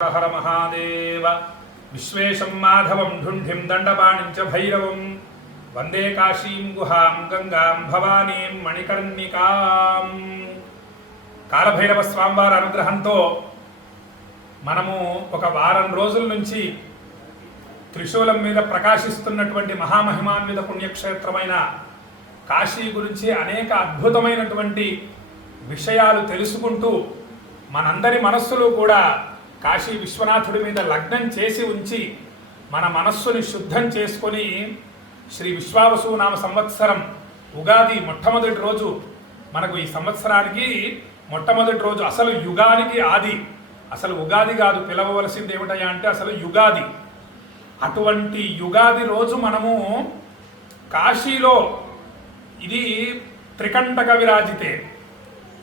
హర మహాదేవ విశ్వేశం మాధవం ఢుంఢిం దండపాణిం చ భైరవం వందే కాశీం గుహాం గంగాం భవానీం మణికర్ణికాం. కాలభైరవ స్వామివారి అనుగ్రహంతో మనము ఒక వారం రోజుల నుంచి త్రిశూలం మీద ప్రకాశిస్తున్నటువంటి మహామహిమాన్విత పుణ్యక్షేత్రమైన కాశీ గురించి అనేక అద్భుతమైనటువంటి విషయాలు తెలుసుకుంటూ మనందరి మనస్సులు కూడా కాశీ విశ్వనాథుడి మీద లగ్నం చేసి ఉంచి మన మనస్సుని శుద్ధం చేసుకొని శ్రీ విశ్వావసునామ సంవత్సరం ఉగాది మొట్టమొదటి రోజు, మనకు ఈ సంవత్సరానికి మొట్టమొదటి రోజు, అసలు యుగానికి ఆది, అసలు ఉగాది కాదు, పిలవవలసింది ఏమిటయా అంటే అసలు యుగాది. అటువంటి యుగాది రోజు మనము కాశీలో, ఇది త్రికంటక విరాజితే,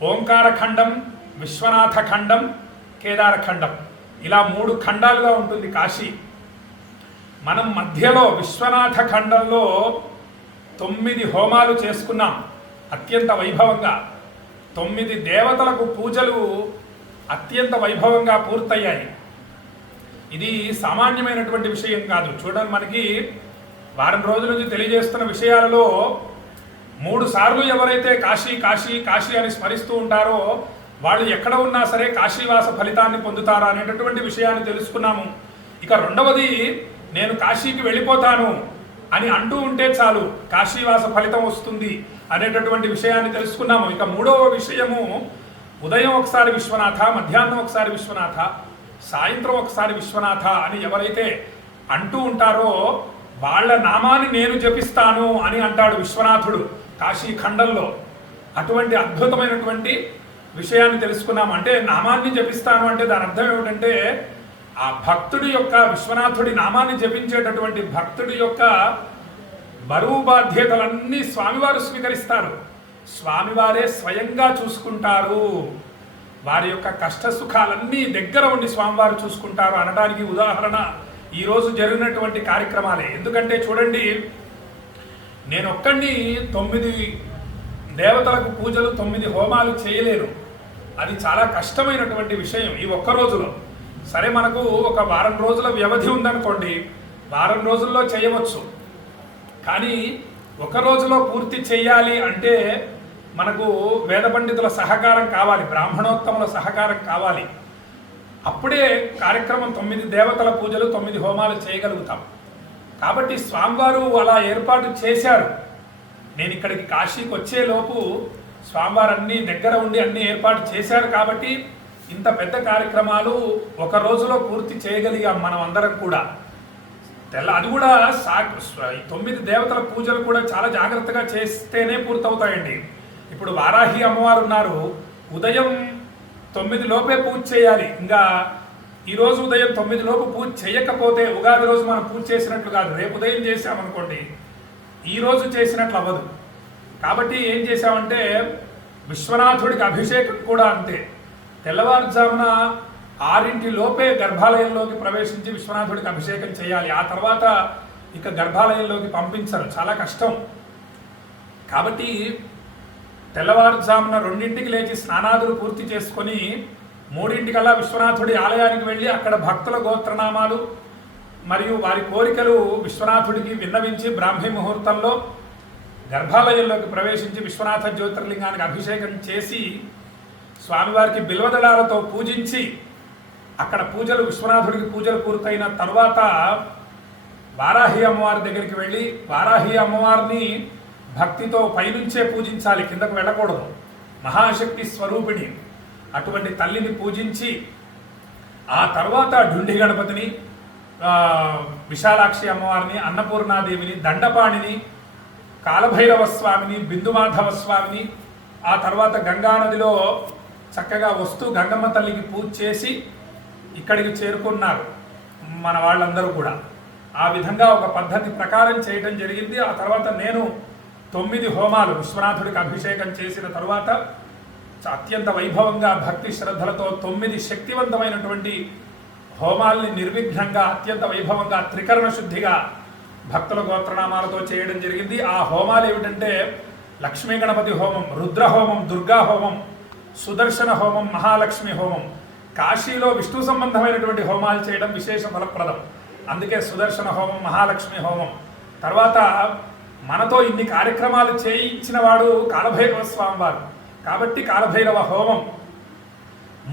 ఓంకార ఖండం, విశ్వనాథ ఖండం, కేదార ఖండం, ఇలా 3 ఖండాలుగా ఉంటుంది కాశీ. మనం మధ్యలో విశ్వనాథ ఖండంలో 9 హోమాలు చేసుకున్నాం అత్యంత వైభవంగా. 9 దేవతలకు పూజలు అత్యంత వైభవంగా పూర్తయ్యాయి. ఇది సామాన్యమైనటువంటి విషయం కాదు. చూడండి, మనకి వారం రోజుల నుంచి తెలియజేస్తున్న విషయాలలో 3 సార్లు ఎవరైతే కాశీ కాశీ కాశీ అని స్మరిస్తూ ఉంటారో వాళ్ళు ఎక్కడ ఉన్నా సరే కాశీవాస ఫలితాన్ని పొందుతారా అనేటటువంటి విషయాన్ని తెలుసుకున్నాము. ఇక రెండవది, నేను కాశీకి వెళ్ళిపోతాను అని అంటూ ఉంటే చాలు కాశీవాస ఫలితం వస్తుంది అనేటటువంటి విషయాన్ని తెలుసుకున్నాము. ఇక మూడవ విషయము, ఉదయం ఒకసారి విశ్వనాథ, మధ్యాహ్నం ఒకసారి విశ్వనాథ, సాయంత్రం ఒకసారి విశ్వనాథ అని ఎవరైతే అంటూ ఉంటారో వాళ్ళ నామాన్ని నేను జపిస్తాను అని అంటాడు విశ్వనాథుడు కాశీ ఖండంలో. అటువంటి అద్భుతమైనటువంటి విషయాన్ని తెలుసుకున్నాము. అంటే నామాన్ని జపిస్తాను అంటే దాని అర్థం ఏమిటంటే ఆ భక్తుడి యొక్క, విశ్వనాథుడి నామాన్ని జపించేటటువంటి భక్తుడి యొక్క బరువు బాధ్యతలన్నీ స్వామివారు స్వీకరిస్తారు. స్వామివారే స్వయంగా చూసుకుంటారు. వారి యొక్క కష్ట సుఖాలన్నీ దగ్గర ఉండి స్వామివారు చూసుకుంటారు అనడానికి ఉదాహరణ ఈరోజు జరిగినటువంటి కార్యక్రమాలే. ఎందుకంటే చూడండి, నేను ఒక్కడిని 9 దేవతలకు పూజలు, 9 హోమాలు చేయలేను. అది చాలా కష్టమైనటువంటి విషయం ఈ ఒక్క రోజులో. సరే, మనకు ఒక వారం రోజుల వ్యవధి ఉందనుకోండి, వారం రోజుల్లో చేయవచ్చు. కానీ ఒక రోజులో పూర్తి చేయాలి అంటే మనకు వేద పండితుల సహకారం కావాలి, బ్రాహ్మణోత్తముల సహకారం కావాలి. అప్పుడే కార్యక్రమం 9 దేవతల పూజలు, 9 హోమాలు చేయగలుగుతాం. కాబట్టి స్వామివారు అలా ఏర్పాటు చేశారు. నేను ఇక్కడికి కాశీకి వచ్చేలోపు స్వామివారు అన్నీ దగ్గర ఉండి అన్నీ ఏర్పాటు చేశారు. కాబట్టి ఇంత పెద్ద కార్యక్రమాలు ఒక రోజులో పూర్తి చేయగలిగాం మనం అందరం కూడా. అది కూడా 9 దేవతల పూజలు కూడా చాలా జాగ్రత్తగా చేస్తేనే పూర్తవుతాయండి. ఇప్పుడు వారాహి అమ్మవారు ఉన్నారు, ఉదయం 9 లోపే పూజ చేయాలి. ఇంకా ఈరోజు ఉదయం 9 లోపు పూజ చేయకపోతే ఉగాది రోజు మనం పూజ చేసినట్లు కాదు. రేపు ఉదయం చేసామనుకోండి, ఈరోజు చేసినట్లు అవ్వదు. కాబట్టి ఏం చేశామంటే విశ్వనాథుడికి అభిషేకం కూడా అంతే. తెల్లవారుజామున 6 లోపే గర్భాలయంలోకి ప్రవేశించి విశ్వనాథుడికి అభిషేకం చేయాలి. ఆ తర్వాత ఇక గర్భాలయంలోకి పంపించరు, చాలా కష్టం. కాబట్టి తెల్లవారుజామున 2ంటికి లేచి స్నానాదులు పూర్తి చేసుకొని 3ంటికల్లా విశ్వనాథుడి ఆలయానికి వెళ్ళి అక్కడ భక్తుల గోత్రనామాలు మరియు వారి కోరికలు విశ్వనాథుడికి విన్నవించి బ్రాహ్మీ ముహూర్తంలో గర్భాలయంలోకి ప్రవేశించి విశ్వనాథ జ్యోతిర్లింగానికి అభిషేకం చేసి స్వామివారికి బిల్వదళాలతో పూజించి అక్కడ పూజలు, విశ్వనాథుడికి పూజలు పూర్తయిన తరువాత వారాహి అమ్మవారి దగ్గరికి వెళ్ళి వారాహి అమ్మవారిని భక్తితో పైనుంచే పూజించాలి, కిందకు వెళ్ళకూడదు. మహాశక్తి స్వరూపిణి అటువంటి తల్లిని పూజించి ఆ తర్వాత ఢుండి గణపతిని, విశాలాక్షి అమ్మవారిని, అన్నపూర్ణాదేవిని, దండపాణిని, కాలభైరవ స్వామిని, బిందుమాధవ స్వామిని, ఆ తర్వాత గంగానదిలో చక్కగా వస్తూ గంగమ్మ తల్లికి పూజ చేసి ఇక్కడికి చేరుకున్నారు మన వాళ్ళందరూ కూడా. ఆ విధంగా ఒక పద్ధతి ప్రకారం చేయడం జరిగింది. ఆ తర్వాత నేను 9 హోమాలు విశ్వనాథుడికి అభిషేకం చేసిన తరువాత అత్యంత వైభవంగా భక్తి శ్రద్ధలతో 9 శక్తివంతమైనటువంటి హోమాల్ని నిర్విఘ్నంగా అత్యంత వైభవంగా త్రికరణ శుద్ధిగా భక్తుల గోత్రనామాలతో చేయడం జరిగింది. ఆ హోమాలు ఏమిటంటే లక్ష్మీ గణపతి హోమం, రుద్ర హోమం, దుర్గా హోమం, సుదర్శన హోమం, మహాలక్ష్మి హోమం, కాశీలో విష్ణు సంబంధమైనటువంటి హోమాలు చేయడం విశేష ఫలప్రదం. అందుకే సుదర్శన హోమం, మహాలక్ష్మి హోమం. తర్వాత మనతో ఇన్ని కార్యక్రమాలు చేయించిన వాడు కాలభైరవ స్వామి వారు. కాబట్టి కాలభైరవ హోమం,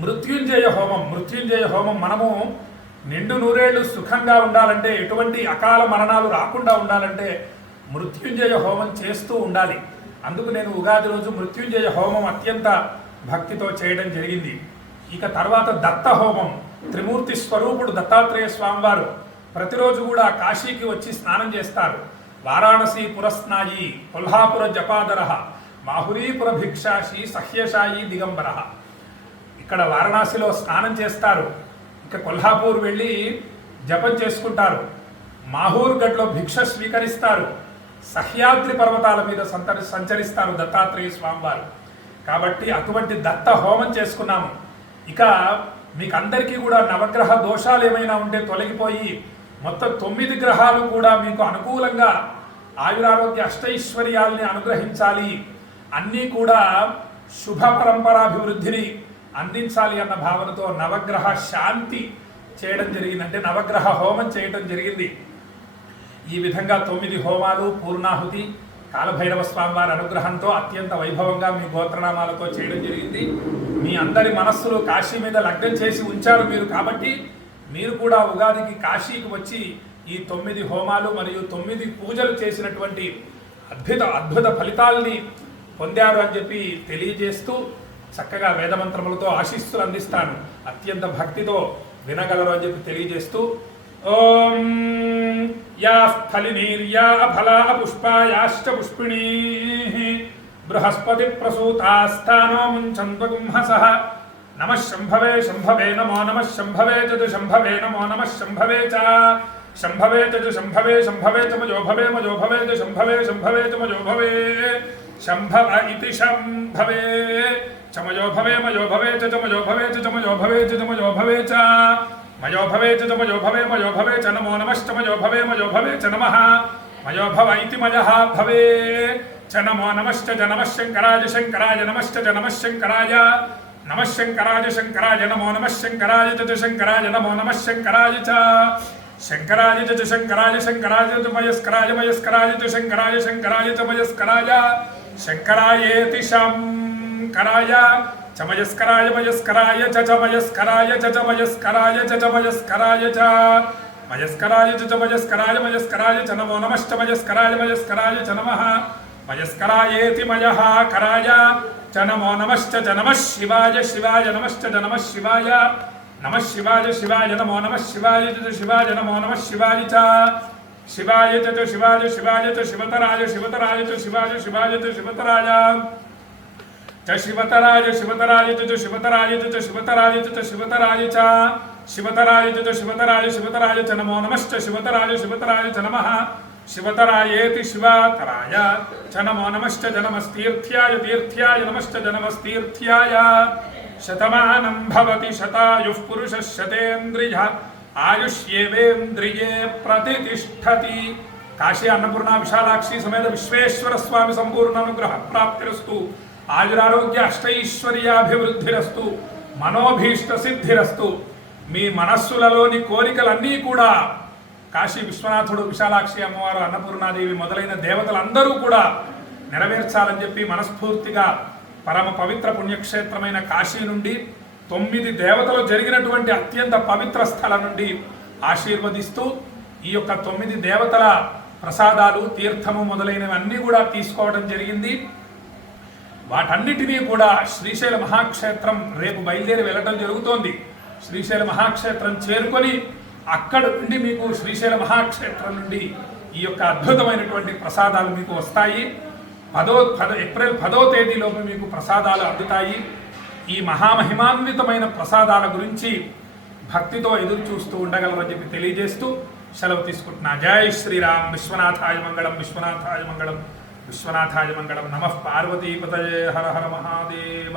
మృత్యుంజయ హోమం. మృత్యుంజయ హోమం మనము నిండు నూరేళ్లు సుఖంగా ఉండాలంటే, ఎటువంటి అకాల మరణాలు రాకుండా ఉండాలంటే మృత్యుంజయ హోమం చేస్తూ ఉండాలి. అందుకు నేను ఉగాది రోజు మృత్యుంజయ హోమం అత్యంత భక్తితో చేయడం జరిగింది. ఇక తర్వాత దత్త హోమం. త్రిమూర్తి స్వరూపుడు దత్తాత్రేయ స్వామివారు ప్రతిరోజు కూడా కాశీకి వచ్చి స్నానం చేస్తారు. వారాణసి పురస్నాయి, కొల్హాపుర జపాదర, మాహురీపుర భిక్షాషి, సహ్యశాయి దిగంబర. ఇక్కడ వారణాసిలో స్నానం చేస్తారు. ఇక కొల్హాపూర్ వెళ్ళి జపం చేసుకుంటారు. మాహూర్గఢ్లో భిక్ష స్వీకరిస్తారు. సహ్యాద్రి పర్వతాల మీద సంచరిస్తారు దత్తాత్రేయ స్వామివారు. కాబట్టి అటువంటి దత్త హోమం చేసుకున్నాము. ఇక మీకు అందరికీ కూడా నవగ్రహ దోషాలు ఏమైనా ఉంటే తొలగిపోయి మొత్తం 9 గ్రహాలు కూడా మీకు అనుకూలంగా ఆయురారోగ్య అష్టైశ్వర్యాల్ని అనుగ్రహించాలి, అన్నీ కూడా శుభ పరంపరాభివృద్ధిని అందించాలి అన్న భావనతో నవగ్రహ శాంతి చేయడం జరిగింది. అంటే నవగ్రహ హోమం చేయడం జరిగింది. ఈ విధంగా 9 హోమాలు, పూర్ణాహుతి కాలభైరవ స్వామివారి అనుగ్రహంతో అత్యంత వైభవంగా మీ గోత్రనామాలతో చేయడం జరిగింది. మీ అందరి మనస్సులు కాశీ మీద లగ్నం చేసి ఉంచారు మీరు. కాబట్టి మీరు కూడా ఉగాదికి కాశీకి వచ్చి ఈ 9 హోమాలు మరియు 9 పూజలు చేసినటువంటి అద్భుత ఫలితాలని పొందారు అని చెప్పి తెలియజేస్తూ, చక్కగా వేదమంత్రములతో ఆశీస్సులు అందిస్తాను. అత్యంత భక్తితో వినగలరు అని చెప్పి తెలియజేస్తూ, ఓం యా ఫలినీర్యా ఫలా పుష్పాయాశ్చ పుష్పిణీ బృహస్పతి ప్రసూతాస్థానో ముంచంత్వగుంహసః నమః శంభవే శంభవే నమో నమః శంభవే చ శంభవే నమో నమః శంభవే చ శంభవే చ శంభవే శంభవే చ మజో భవే మజో భవే చ శంభవే శంభవే చ మజో భవే శంభవ ఇతి శంభవే చ మజో భవే మజో భవే చ మజో భవే చ మజో భవే చ మజో భవే చ మజో భవే చ మజో భవే మజో భవే చ నమో నమశ్చ మజో భవే మజో భవే చ నమః మజో భవ ఇతి మజః భవే చ నమో నమశ్చ చ నమః శంకరాయ శంకరాయ నమశ్చ చ నమః శంకరాయ నమః శంకరాయ శంకరాయ నమో నమః శంకరాయ చ శంకరాయ నమో నమః శంకరాయ చ శంకరాయ చ శంకరాయ శంకరాయ చ మయస్కరాయ మయస్కరాయ చ శంకరాయ శంకరాయ చ మయస్కరాయ శంకరాయేతి శంకరాయ చ మయస్కరాయ మయస్కరాయ చ మయస్కరాయ చ మయస్కరాయ చ మయస్కరాయ చ మయస్కరాయ చ మయస్కరాయ మయస్కరాయ చ నమో నమశ్చ మయస్కరాయ మయస్కరాయ చ నమః మయస్కరాయేతి మయః కరాయ చ నమో నమశ్చ చ నమః శివాయ శివాయ నమశ్చ చ నమః శివాయ నమః శివాయ శివాయ నమో నమః శివాయ చ శివాయ నమో నమః శివాయ చ శివాయ చ శివాయ శివాయ చ శివతరాయ శివతరాయ చ శివాయ శివాయ చ శివతరాయ చ శివతరాయ శివతరాయ చ శివతరాయ చ శివతరాయ చ శివతరాయ చ శివతరాయ చ శివతరాయ శివతరాయ చ నమో నమశ్చ శివతరాయ శివతరాయ చ నమః శివతరాయేతి శివతరాయ చ నమో నమశ్చ చ నమస్తీర్థ్యాయ తీర్థ్యాయ నమశ్చ చ నమస్తీర్థ్యాయ శతమానం భవతి శతాయుః పురుషः శతేంద్రియः ఆయుష్యేవేంద్రియే ప్రతిష్టతి. కాశీ అన్నపూర్ణ విశాలాక్షి సమేత విశ్వేశ్వర స్వామి సంపూర్ణ అనుగ్రహ ప్రాప్తిరస్తు. ఆయురారోగ్య అష్టైశ్వర్యాభివృద్ధిరస్తు. మనోభీష్ట సిద్ధిరస్తు. మీ మనస్సులలోని కోరికలన్నీ కూడా కాశీ విశ్వనాథుడు, విశాలాక్షి అమ్మవారు, అన్నపూర్ణాదేవి మొదలైన దేవతలందరూ కూడా నెరవేర్చాలని చెప్పి మనస్ఫూర్తిగా పరమ పవిత్ర పుణ్యక్షేత్రమైన కాశీ నుండి 9 దేవతలు జరిగినటువంటి అత్యంత పవిత్ర స్థలం నుండి ఆశీర్వదిస్తూ, ఈ యొక్క 9 దేవతల ప్రసాదాలు, తీర్థము మొదలైనవి అన్నీ కూడా తీసుకోవడం జరిగింది. వాటన్నిటినీ కూడా శ్రీశైల మహాక్షేత్రం రేపు బయలుదేరి వెళ్ళడం జరుగుతోంది. శ్రీశైల మహాక్షేత్రం చేరుకొని అక్కడ నుండి మీకు శ్రీశైల మహాక్షేత్రం నుండి ఈ యొక్క అద్భుతమైనటువంటి ప్రసాదాలు మీకు వస్తాయి. ఏప్రిల్ 10వ తేదీలోపు మీకు ప్రసాదాలు అందుతాయి. ఈ మహామహిమాన్వితమైన ప్రసాదాల గురించి భక్తితో ఎదురు చూస్తూ ఉండగలరని చెప్పి తెలియజేస్తూ సెలవు తీసుకుంటున్నా. జై శ్రీరామ్. విశ్వనాథాయ మంగళం, విశ్వనాథాయ మంగళం, విశ్వనాథాయ మంగళం. నమః పార్వతీపతయే. హర హర మహాదేవ.